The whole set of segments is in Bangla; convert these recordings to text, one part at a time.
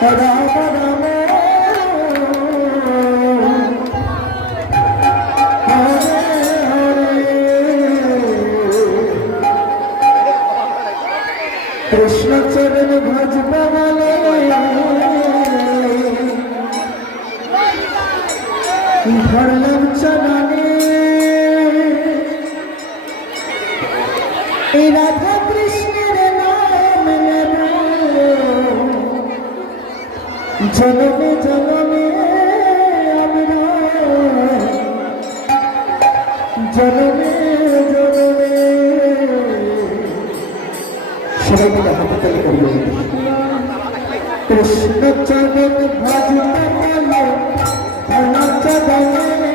হরে হরে কৃষ্ণ চরণ ভজ বলে ধরলাম চরণে রাধা জনমে জনমে আমরা। জনমে জনমে। সবাই মিলে হাততালি করবে কৃষ্ণ চরণ ভজ বলে ধন চরণে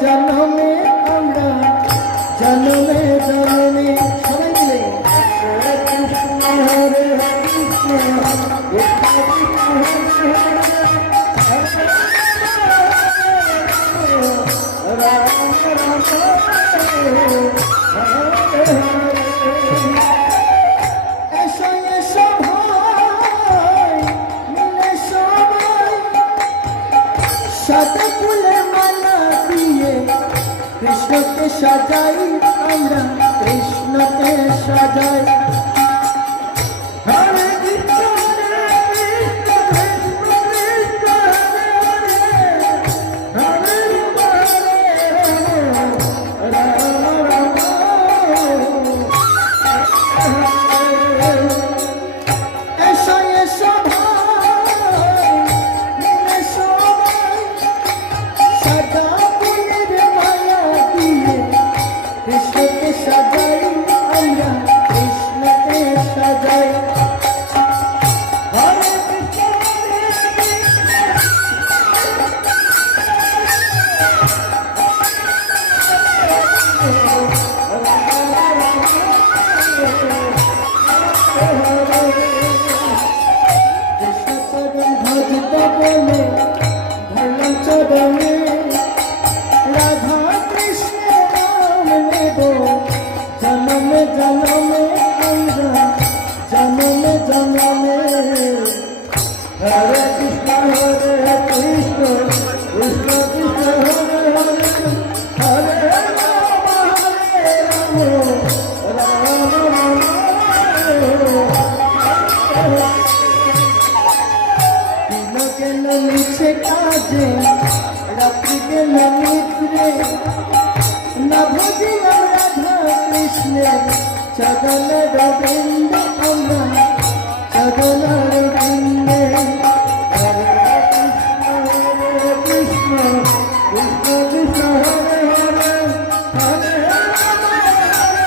জনমে আমরা জন্মে জন্মে সবাই মিলে হরে কৃষ্ণ হরে কৃষ্ণ কৃষ্ণকে সাজাই আমরা কৃষ্ণকে সাজাই হরে জনমে জনমে হরে কৃষ্ণ হরে কৃষ্ণ। কৃষ্ণ কৃষ্ণ, হরে হরে হরে রাম, হরে না ভজিলাম রাধা। কৃষ্ণের চদন রবীন্দ্র আমরা চদন হরে কৃষ্ণ কৃষ্ণ কৃষ্ণ হরে হরে হরে রাম হরে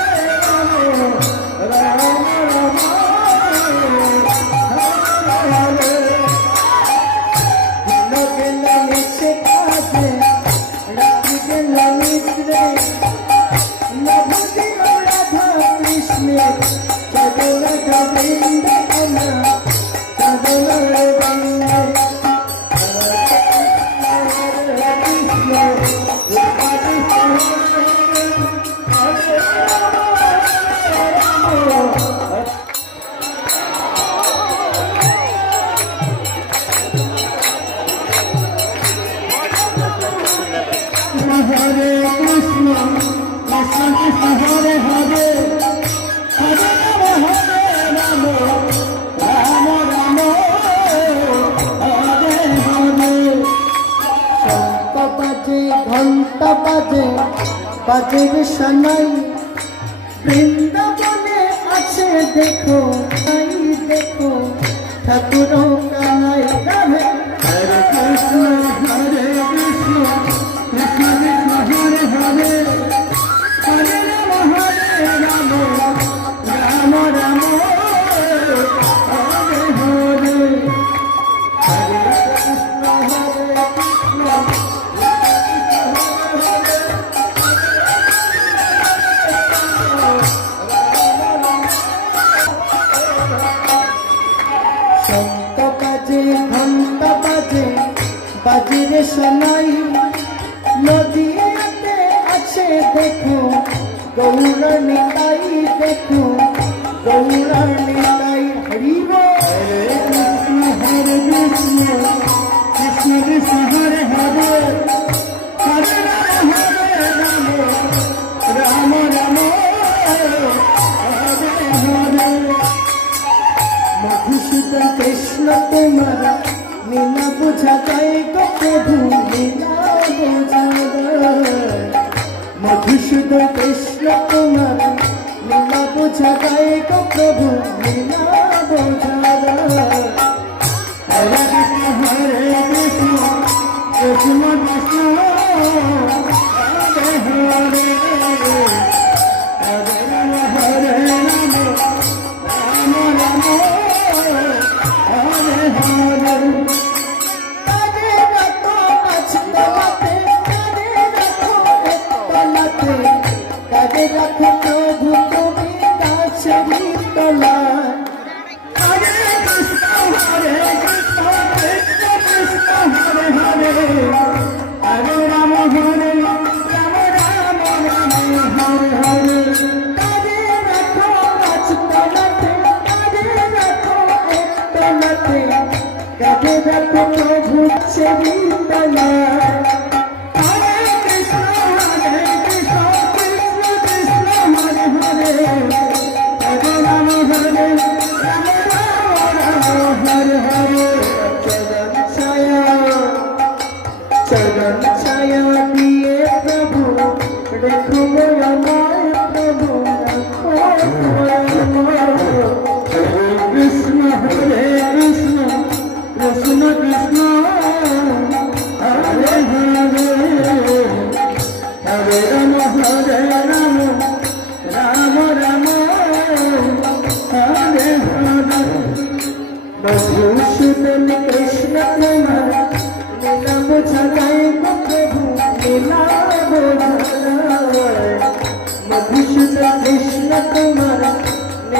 বাজের সানাই বৃন্দাবনে আছে দেখো দেখো ঠাকুর কানাই রাধে। गौर निताई से तू गौर निताई हरि कृष्ण हरे कृष्ण कृष्ण कृष्ण हरे हरे हरे राम हरे राम राम राम हरे हरे मधुसूदन कृष्ण तुम्हारा मीना बुझा गए तो प्रभु মধুসূদ কৃষ্ণ কুমার লীলা বোঝা গায় গো প্রভু লীলা বোঝা গায় হরে কৃষ্ণ হরে কৃষ্ণ কৃষ্ণ কৃষ্ণ।